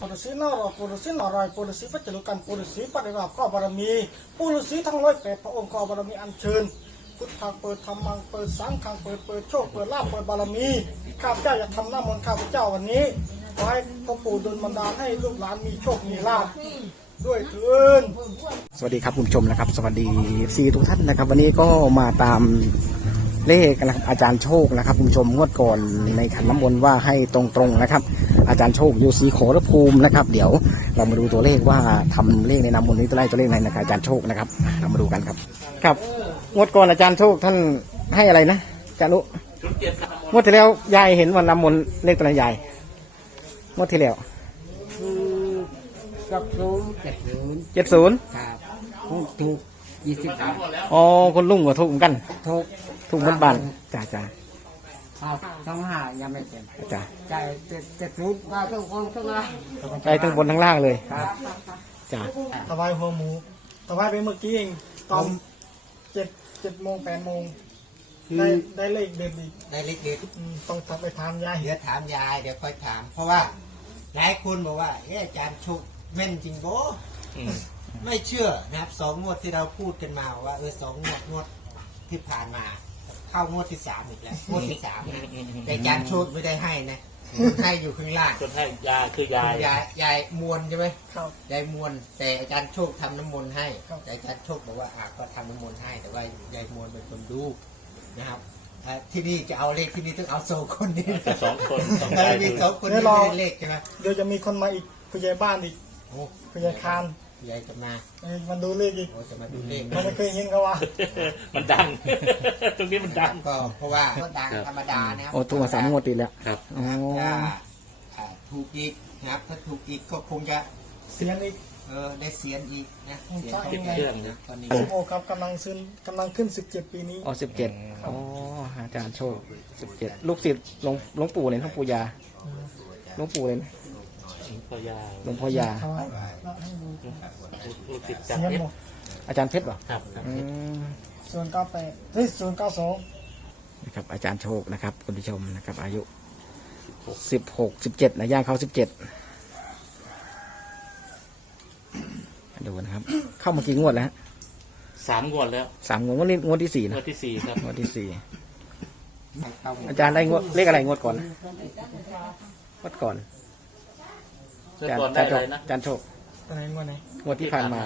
ปุรุษีนารอปุรุษีนารายปุรุษีพัจจุกันปุรุษีปฏิบัติข้อบารมีปุรุษีทั้งร้อยแปดพระองค์ข้อบารมีอันเชิญ พุทธังเปิดธรรมังเปิดสังฆังเปิดเปิดโชคเปิดลาภเปิดบารมีข้าพเจ้าอยากทำหน้ามนต์ข้าพเจ้าวันนี้ขอให้พ่อปู่ดลบันดาลให้ลูกหลานมีโชคมีลาภด้วยเถินสวัสดีครับคุณผู้ชมนะครับ สวัสดีซีทุกท่านนะครับ วันนี้ก็มาตาม เลขนะครับอาจารย์โชคนะครับคุณผู้ชมงวดก่อนในขันน้ำมนต์ว่าให้ตรงๆนะครับ อาจารย์โชคอยู่สีโขรภูมินะครับ เดี๋ยวเรามาดูตัวเลขว่าทำเลขในน้ำมนต์นี้ตัวเลขตัวเลขไหนนะครับอาจารย์โชคนะครับเรามาดูกันครับ ครับงวดก่อนอาจารย์โชคท่านให้อะไรนะอาจารย์ลุงวดที่แล้วยายเห็นวันน้ำมนต์เลขตัวไหนยายงวดที่แล้วคือกับศูนย์เจ็ดศูนย์เจ็ดศูนย์ครับถูกถูก ยี่สิบบาทอ๋อคนลุงก็ถูกเหมือนกันถูกถูกหมดบ้านจ้าจ้าครับต้องห้ายังไม่เต็มจ้าใจายเจ็ดเจ็ดศูนย์ได้ทุกคนทุกนะไปทั้งบนทั้งล่างเลยครับจ้าถวายหัวหมูถวายไปเมื่อกี้เองตอนเจ็ดเจ็ดโมงแปดโมงได้ได้เลขเด็ดอีกได้เล็กอืมต้องทับไปทานยายๆเดี๋ยวถามยายเดี๋ยวค่อยถาม เพราะว่าหลายคนบอกว่าเอ๊ะอาจารย์ชุกแม่นจริงโบ ไม่เชื่อนะครับสองงวดที่เราพูดกันมาว่าเออสองงวดงวดที่ผ่านมา เข้างวดที่สามอีกแล้วงวดที่สามนะแต่อาจารย์ชุกไม่ได้ให้นะให้อยู่ข้างล่างจนให้ยายคือยายยายยายมวลใช่ไหมครับยายมวลแต่อาจารย์โชคทำน้ำมนต์ให้ครับแต่อาจารย์โชคบอกว่าอะก็ทำน้ำมนต์ให้ แต่ว่ายายมวลเป็นคนดูนะครับอะที่นี่จะเอาเลขที่นี่ต้องเอาโซคนนี้แต่สองคนสองแล้วยายมีดู สองคนที่ไม่ได้เลขใช่ไหมเดี๋ยวจะมีคนมาอีกผู้ใหญ่บ้านอีกโอ้ผู้ใหญ่คาน ยายจะมาเอ้ยมันดูเลขอีกโอ้จะมาดูเลขเราไม่เคยเห็นเขาว่ามันดัง ตรงนี้มันดัง ก็เพราะว่าก็ดังธรรมดานะครับโอ้ตัวมาสามงวดติดแล้วครับอ๋อถ้าอ่าถูกอีกนะครับถ้าถูกอีกก็คงจะเสียงอีก เออได้เสียนอีกนะเสียนใช่เก็บเครื่องนะ ตอนนี้โอ้ครับกำลังขึ้นกำลังขึ้นสิบเจ็ดปีนี้ อ๋อสิบเจ็ดอ๋ออาจารย์โชคสิบเจ็ดลูกศิษย์หลวงหลวงปู่เลยหลวงปู่ยาหลวงปู่เลยนะ พอยาหลวงพ่อยาถวายแล้วให้ดูลูกติดจับเสียงเอฟหมดอาจารย์เพชรเหรอครับครับอืมส่วนเก้าแปดเฮ้ยส่วนเก้าสองนะครับ อาจารย์โชคนะครับคุณผู้ชมนะครับ อายุสิบหกสิบเจ็ดนะย่างเขาสิบเจ็ดดูนะครับ เข้ามากี่งวดแล้วฮะสามงวดแล้วสามงวดงวดนี้งวดที่สี่งนะวดที่สี่ครับงวดที่สี่เข้าหมดอาจารย์ได้งวดเลขอะไรงวดก่อนนะงวดก่อน เมื่ออาจารย์ก่อนได้อาจารย์โชอะไรคนะอาจารย์โชคตัวไหนงวดไหนงวดที่ผ่านมา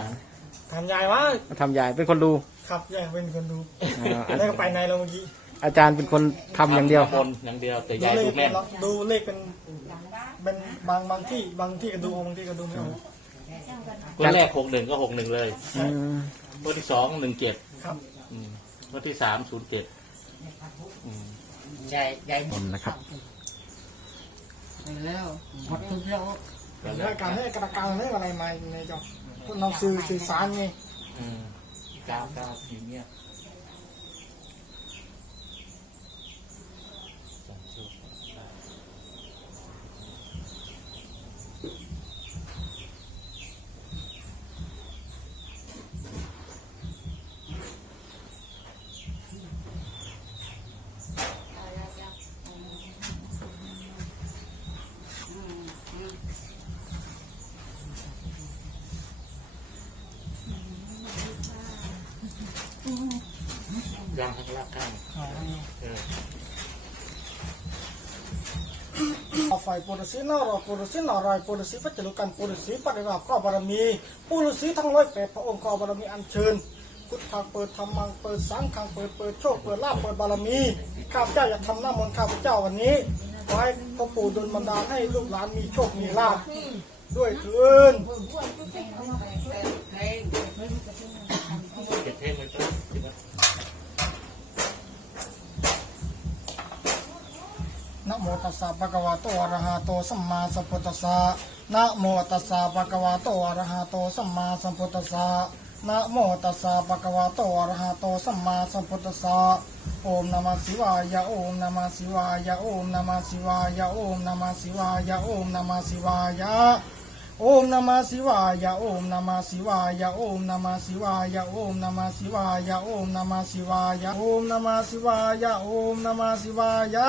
ทำยายว่ามาทำยายเป็นคนดูครับยายเป็นคนดูอ่าแล้วก็ไปในเราเมื่อกี้อาจารย์เป็นคนทำอย่างเดียว บนอย่างเดียวแต่ดูยายเลดูขแม่นดูเลขเป็นเป็นบางบางที่บางที่ก็ดูบางที่ก็ดูไม่ออกงวดแรกหกหนึ่งก็หกหนึ่งเลยอืมงวดที่สองหนึ่งเจ็ดครับงวดที่สามศูนย์เจ็ดยายยายผมนะครับ ไปแล้วหมดทุกแล้ว แล้วการให้กระการให้อะไรมาในจอพวกเราสื่อสื่อสารไง อืมกาเก้าทีเนี้ย ย่างข้างล่างข้างเออไฟปุรุษีนารอปุรุษีนารายณ์ปุรุษีพัจจุกันปุรุษีปฏิบัติข้อบารมีปุรุษีทั้งร้อยแปดพระองค์ข้อบารมีอันเชิญพุทธังเปิดธรรมังเปิดสังฆังเปิดเปิดโชคเปิดลาภเปิดบารมีข้าพเจ้าอยากทำหน้ามนต์ข้าพเจ้าวันนี้ขอให้พ่อปู่ดลบันดาลให้ลูกหลานมีโชคมีลาภด้วยเถิน เก็บเทปไว้ก่อนเก็บไว้ นะโมตัสสะภะคะวะโตอะระหะโตสัมมาสัมพุทธัสสะนะโมตัสสะภะคะวะโตอะระหะโตสัมมาสัมพุทธัสสะนะโมตัสสะภะคะวะโตอะระหะโตสัมมาสัมพุทธัสสะโอมนามะศิวายะโอมนามะศิวายะโอมนามะศิวายะโอมนามะศิวายะโอมนามะศิวายะโอมนามะศิวายะโอมนามะศิวายะโอมนามะศิวายะโอมนามะศิวายะโอมนามะศิวายะโอมนามะศิวายะโอมนามะศิวายะ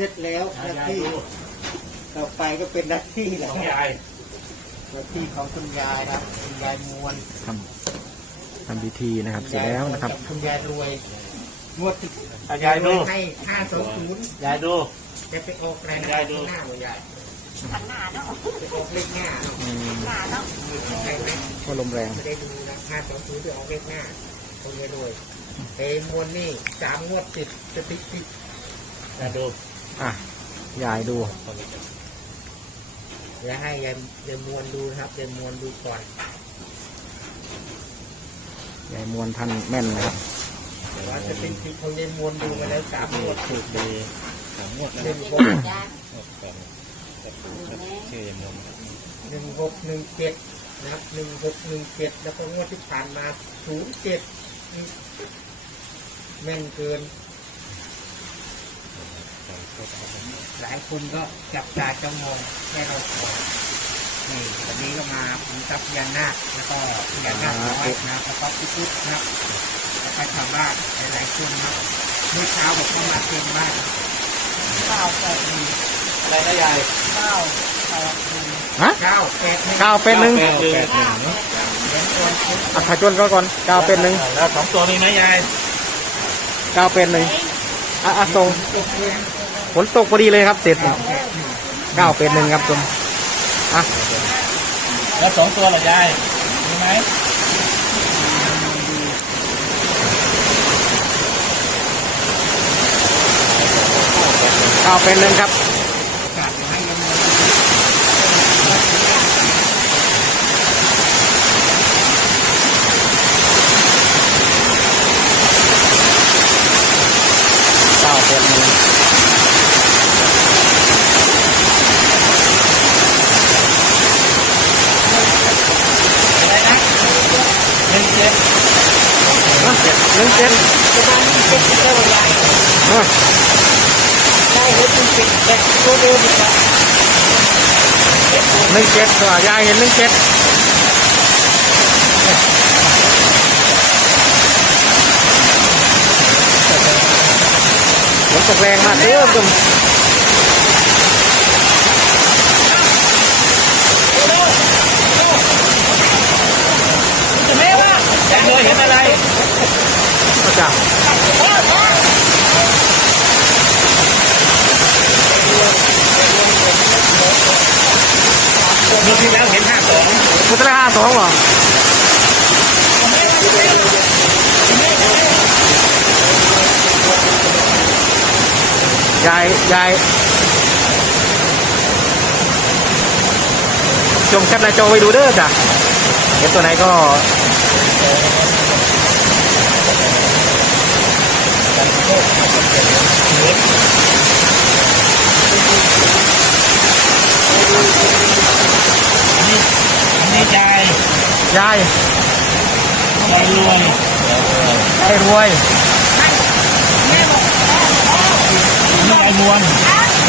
เสร็จแล้วหน้าที่ต่อไปก็เป็นหน้าที่แหละของยายหน้าที่ของคุณยายครับคุณยายมวลทำทำพิธีนะครับ เสร็จแล้วนะครับ คุณยายรวยงวดที่อะยายดู ให้ห้าสองศูนย์ยายดู จะไปออกอะไรนะยายดูข้างหน้าหรือยายข้างหน้าเนาะไปออกเลขหน้าเนาะหน้าเนาะใช่ไหม ก็ลมแรง ไม่ได้ดูนะห้าสองศูนย์ไปออกเลขหน้าคุณยายรวยเอ้มวลนี่สามงวดติดจะติดติด ยายดู อะ ยายดูเดี๋ยวให้ยายยายมวลดูนะครับยายมวลดูก่อน ยายมวลท่านแม่นนะครับแต่ว่าจะติดติดของยายมวลดูมาแล้วสามงวดถูกดีสามงวดหแล้วนึ่งหกชื่อยังงงหนึ่งหกหนึ่งเจ็ดนะครับหนึ่งหกหนึ่งเจ็ดแล้วก็งวดที่ผ่านมาศูนย์เจ็ดแม่นเกิน หลายคนก็จับตาจ้องมองให้เราคอนี่วันนี้ก็มาผมกับพญานาคแล้วก็พญานาคน้อยนะครับแล้วก็พี่พุทธนะแล้วก็ชาวบ้านหลายๆคนนะเมื่อเช้าบอกว่ามาเต็มบ้านเก้าแปดหนึ่งอะไรนะยายเก้าแปดหนึ่งฮะเก้าแปดหนึ่งเก้าเป็นหนึ่งแปดหนึ่งเดี๋ยวก่อนผมอะขจนก็ก่อนเก้าเป็นหนึ่งแล้วสองตัวมีไหมยายเก้าเป็นหนึ่งอะอะส่ง ฝนตกพอดีเลยครับเสร็จเก้าเป็นหนึ่งครับชมอะแล้วสองตัวเหรอยายมีไหมเก้าเป็นหนึ่งครับ กาดให้ยังไง เก้าเป็นหนึ่ง อะไรนะหนึ่งเจ็ด หนึ่งเจ็ดหนึ่งเจ็ด ประมาณนี้เป็นเท่าไหร่ อะ ได้เห็นเป็นเจ็ดตัวเดิมครับ หนึ่งเจ็ดตัวยายเห็นหนึ่งเจ็ดฝนตกแรงมากเด้อชมแม่ว่ายายเลยเห็นอะไรพระเจ้า ที่แล้วเห็นห้าสองพุทธห้าสองเหรอยายยายชมแคปหน้าจอไว้ดูเด้อจ้ะเห็นตัวไหนก็ อันนี้ยายายยายรวยให้รวยนี่ยายมวล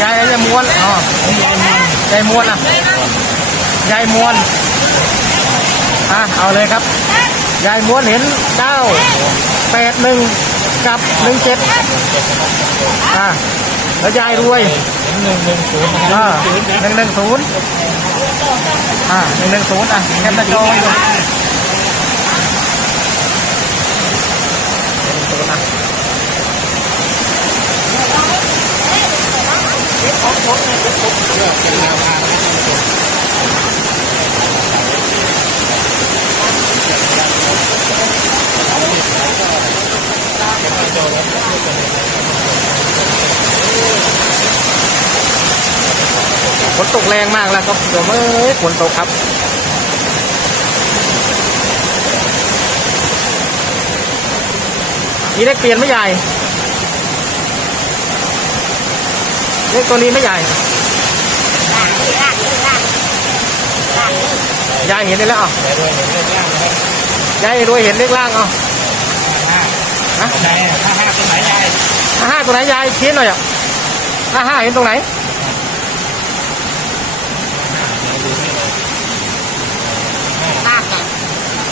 ยายยายมวนอ๋อยายมวลยายมวนอะยายมวนอะเอาเลยครับยายม้วนเห็นเก้าแปดหนึ่งกับหนึ่งเจ็ดอะแล้วยายรวย หนึ่งหนึ่งศูนย์นะครับหนึ่งหนึ่งศูนย์อ่าหนึ่งหนึ่งศูนย์อะแคปตะจหนึ่งศูนย์อะเด็กของผมเนี่ยเด็กผมเนี่ยเป็นแนวทาง ฝนตกแรงมากแล้วครับคุณผู้ชมเอ้ยฝนตกครับมีเลขเปลี่ยนไม่ใหญ่ เลขตัวนี้ไม่ใหญ่ยายเห็นได้แล้วอะยายรวยเห็นเลขล่างอ่ะไหนห้าห้าตัวไหนยายห้าห้าตัวไหนยายชี้หน่อยอะห้าห้าเห็นตรงไหน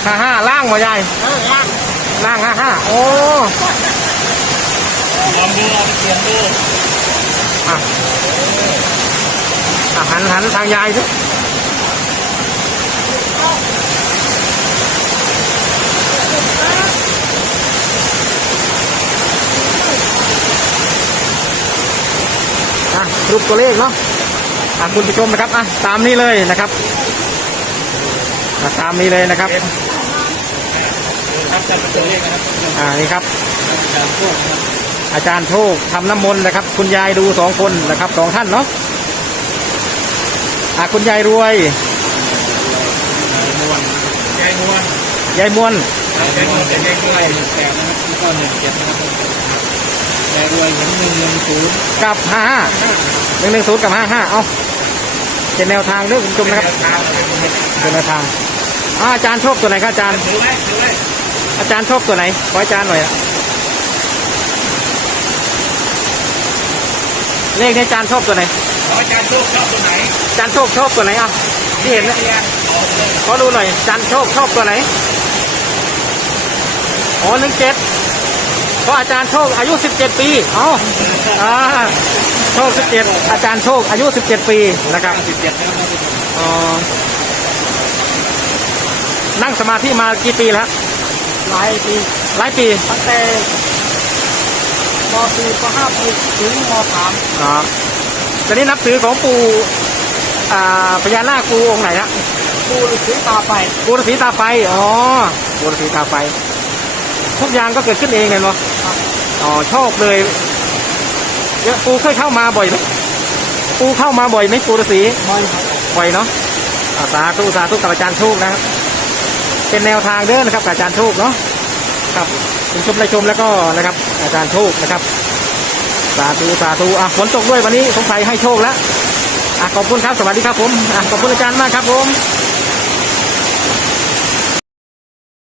ห้าห้าล่างมายายเออลากล่างห้าห้าโอ้ลองดูลองเปลี่ยนดูอะหันหันทางยายสิอะส รุปตัวเลขเนาะอะคุณผู้ชมนะครับอะตามนี้เลยนะครับอะตามนี้เลยนะครับครับจะเป็นตัวเลขนะครับอ่านี่ครับการพวกนะครับอาจารย์โชคทำน้ำมนต์นะครับ คุณยายดูสองคนนะครับสองท่านเนาะอะคุณยายรวยนวลยายนวลยายมวลยายนวลยายมวลแปดนะครับแล้วก็หนึ่งเจ็ดนะครับ ยายรวยเห็นหนึ่งหนึ่งศูนย์กับห้าห้าหนึ่งหนึ่งศูนย์กับห้าห้าเอาเป็นแนวทางเรื่องคุณผู้ชมนะครับทางเป็นแนวทางอ่าอาจารย์ชอบตัวไหนครับอาจารย์ ถือไว้ถือไว้อาจารย์ชอบตัวไหนขออาจารย์หน่อยอะเลขนี้อาจารย์ชอบตัวไหนขออาจารย์โชคชอบตัวไหนอาจารย์โชคชอบตัวไหนอะที่เห็นนะเรียนออกเลยขอดูหน่อยอาจารย์โชคชอบตัวไหนอ๋อหนึ่งเจ็ด เพราะอาจารย์โชคอายุสิบเจ็ดปีอ๋ออ่าโชคสิบเจ็ดอาจารย์โชคอายุสิบเจ็ดปีนะครับสิบเจ็ดแล้วนะอ๋อนั่งสมาธิมากี่ปีแล้วหลายปีหลายปี ตั้งแต่ม .4 ป .5 ปีถึงม .3 อ๋อตอนนี้นับถือของปู่อ่าพญานาคปู่องค์ไหนฮะปูฤาษีตาไฟปู่ฤาษีตาไฟ อ๋อปู่ฤาษีตาไฟ ทุกอย่างก็เกิดขึ้นเองเลยเนาะ อ๋อชอบเลยเยอะปู่เคยเข้ามาบ่อยไหมปู่เข้ามาบ่อยไหมปู่ฤาษีบ่อยครับบ่อยเนาะอ่าสาธุสาธุกับอาจารย์โชคนะครับ เป็นแนวทางเด้อนะครับกับอาจารย์โชคเนาะครับคุณชมได้ชมแล้วก็นะครับ อาจารย์โชคนะครับ สาธุสาธุอะฝนตกด้วยวันนี้สงสัยให้โชคแล้วอะขอบคุณครับสวัสดีครับผมอะขอบคุณอาจารย์มากครับผม